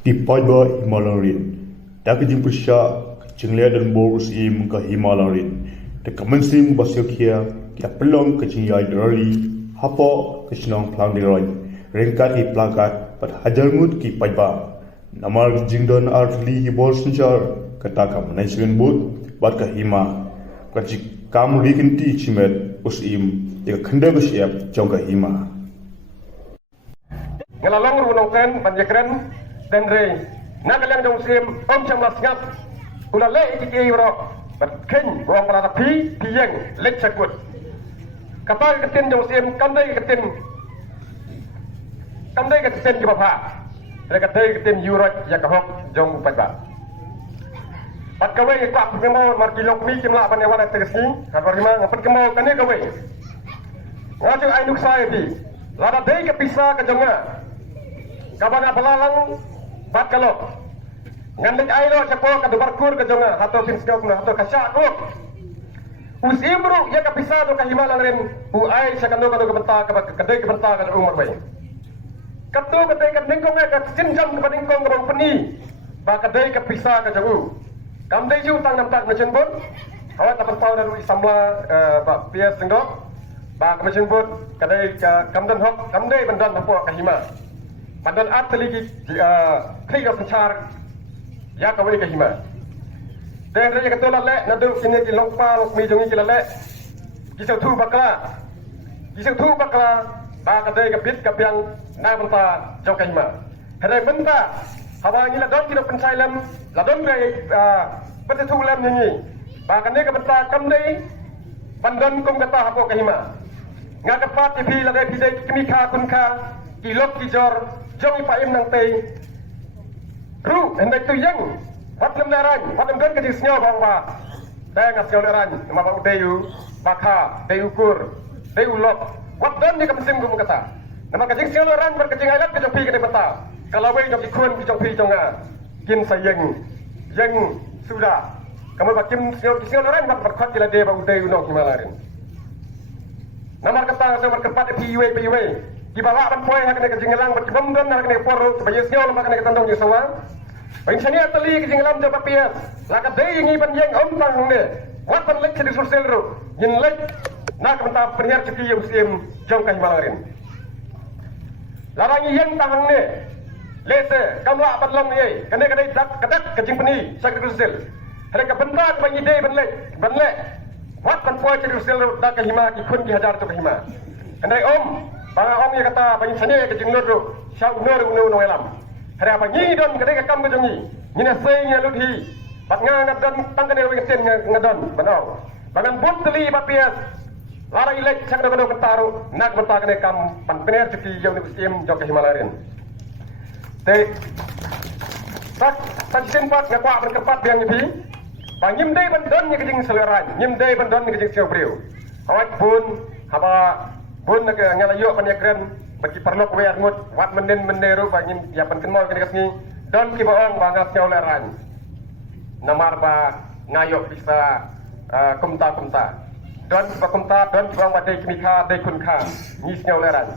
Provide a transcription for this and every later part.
di paiba Himalayan. Dak jing pusha jingle dan borus im ka Himalayan. The commencing basilkia ki pelong ke jing yai drali hapo ke sinong plang diroi. Rengkat ki plakat pat hajarmut ki paiba. Namar jingdon artli hi bol sinchar kata kam naiswen but bat ka hima. Ka kam likinti chimet usim ya khanda basiap jong ka hima. Ngalalong runongkan banjakran dan rei nagalang dong sim om chang lasngat ulale iki ro berken wong pala pi pieng let sakut kapal ketin dong sim kandai ketin ki bapa rekadai ketin yurot ya kahok jong pajba pat kawai kwak pemau markilok mi kimla panewan tegesi kabarima ngapet kemau kane kawai ngaju ainuk saya di lada dei ke pisa ke jonga kabana balalang bat kalok ngandik ailo cepo ka dubarkur ke jonga hato pinskok na hato kasyak ko usimru ya ka pisa do ka himalang ren u ai sakando ka do benta ka kedai ke benta ka umur bai katu kedai ka ningkong ka cinjam ka ningkong ka peni ba kedai ka pisa ka jongu kamdai ju tang nam tak macen bon awat ta pantau na ru samla ba pias singdok ba ka macen bon kedai ka kamdan hok kamdai bandan hapo ka hima Pandan atli ki kriya sanchar ya kawai ka hima. Dan raja katola le nadu kini ki lokpa lokmi jongi ki le kisau thu bakla ba ka dai ka bit ka piang na banta jong ka hima. Hadai banta hawa ni la don ki don sailam la don be pati thu lam ni ba ka ne ka banta kam dai pandan kum kata hapo ka hima. Nga ka pat ti pi la dai pi dai kimi kha kun kha ki lok ki jor jong pa im nang tei ru hendai tu yang wat lem naran wat lem dan ke disnyo bang ba ta ngas jol naran ma ba udeyu bakha deyu kur deyu lok wat dan ni ka mesim gum kata nama ka jing naran ber ke jing ailat ke jong pi ke bata kalau wei jong ikun ki jong pi jong a kin sayeng yang sudah kamu ba kim naran bat berkhat kila de ba udeyu no kimalarin nama kata saya berkepat pi we di bawah ban poin hakne ke jinglang bat bomdon hakne porro sebagai siol makne ke tandong yesawa bain sani atli ke jinglam de papias laka de ngi ban yang om tang ne wat ban lek di sosial ro yin lek na ka ta penyer ciki usim jong ka himalarin larangi yang tang ne lese kamla ban long ye kene kene dak kadak ke jing peni sak di sosial hare ka benta ban ide ban lek wat ban poin di sosial ro dak ka hima ki khun ki hajar to ka hima andai om bang ong ya kata bang sani ke jing nuru syau nuru no elam hara apa ni don ke de kam ke jongi ni na sei nya luthi bat nga ngadon tang ke ne ten ngadon banau bangan but teli papias lara ilek sak do kataru nak bata ke kam pan pener ciki jom ni sim jok ke himalayan te tak sempat ngakwa berkepat biang ni bang nyim dei ban don ni ke jing seleran nyim dei ban don ni ke jing siau priu awak pun haba pun nak ngalayo panyakren bagi perlok we ngut wat menen meneru bangin ya pen kenal kene kasni don ki boong bangat nyoleran namar ba ngayo bisa kumta don ba kumta don bang wadai kimika dai kun kha ni nyoleran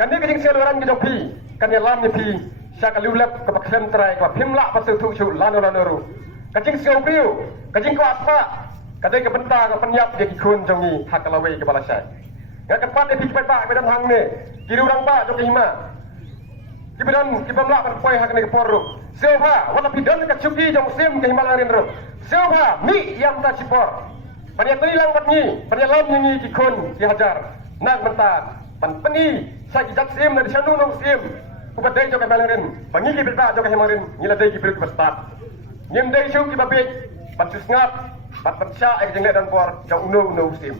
kan ni kejing nyoleran ki dopi kan ya lam ni pi syaka lulap ke bakhlem trai ka phimla patu thu chu lanoru kejing siau priu kejing ko apa kadai ke benta ka penyap dia ki kun jongi hakalawe ke balasai ngak kepat di pipai pak medan hang ne kiri urang pak jok hima kibedan kibamla kan poi hak ne porro sewa wala pidan ka chuki jong sim ke himalarin ro sewa mi yang ta cipor panya telilang bat ni panya lam ni ki kun ki hajar nak benta pan peni sa ki jak sim na di sanu no sim ubat dei jok himalarin bangi ki beta jok himalarin ngila dei ki bil ki bestat nyem dei shu ki babik pat susngat pat pensya ek jenglet dan por jong no sim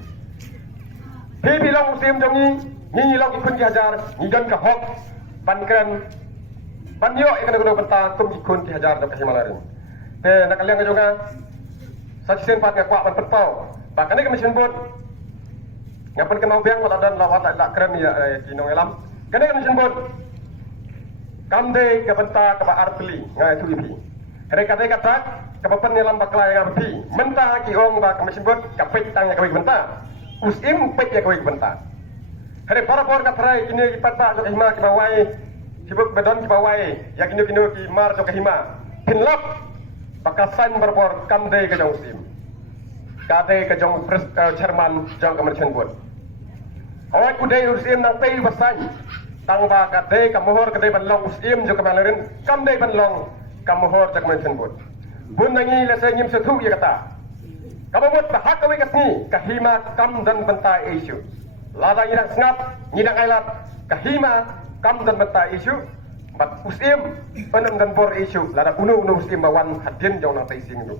Hi bilang musim jongi ni long ikun ki hajar ni dan ka hok pankan panyo ikan guna benta kum ikun ki hajar dak himalarin te nak liang jonga satsen pat ka kwa pan petau bakane ke mesin bot ngapan ke mau biang wala dan lawat tak keren ya kinong elam kane ke mesin bot kamde ke benta ka ba artli ngai tu ipi hare kata ka papan elam bakla ya pi menta ki ong ba ke mesin bot ka pet tang ya ka benta usim pet ya koi benta hare para por ka trai kini ki pata jok hima ki bawai kibuk bedon kibawai yak kinu ki mar jo kahima pinlap bakasan berbor kamde ke jong sim kade ke jong chairman jong kemercian buat awak udai usim nang pei basan tang ba kade kamohor kade banlong usim jo kemalerin kamde banlong kamohor jak kemercian buat bun nangi lesa nyim setu ya kata kamot bahak kawe kasni kahima kam dan bentai isu lada nyidang snap nyidang ailat kahima kam dan bentai isu bat usim penem dan bor isu lada unu usim bawan hadin jong nang tai sim itu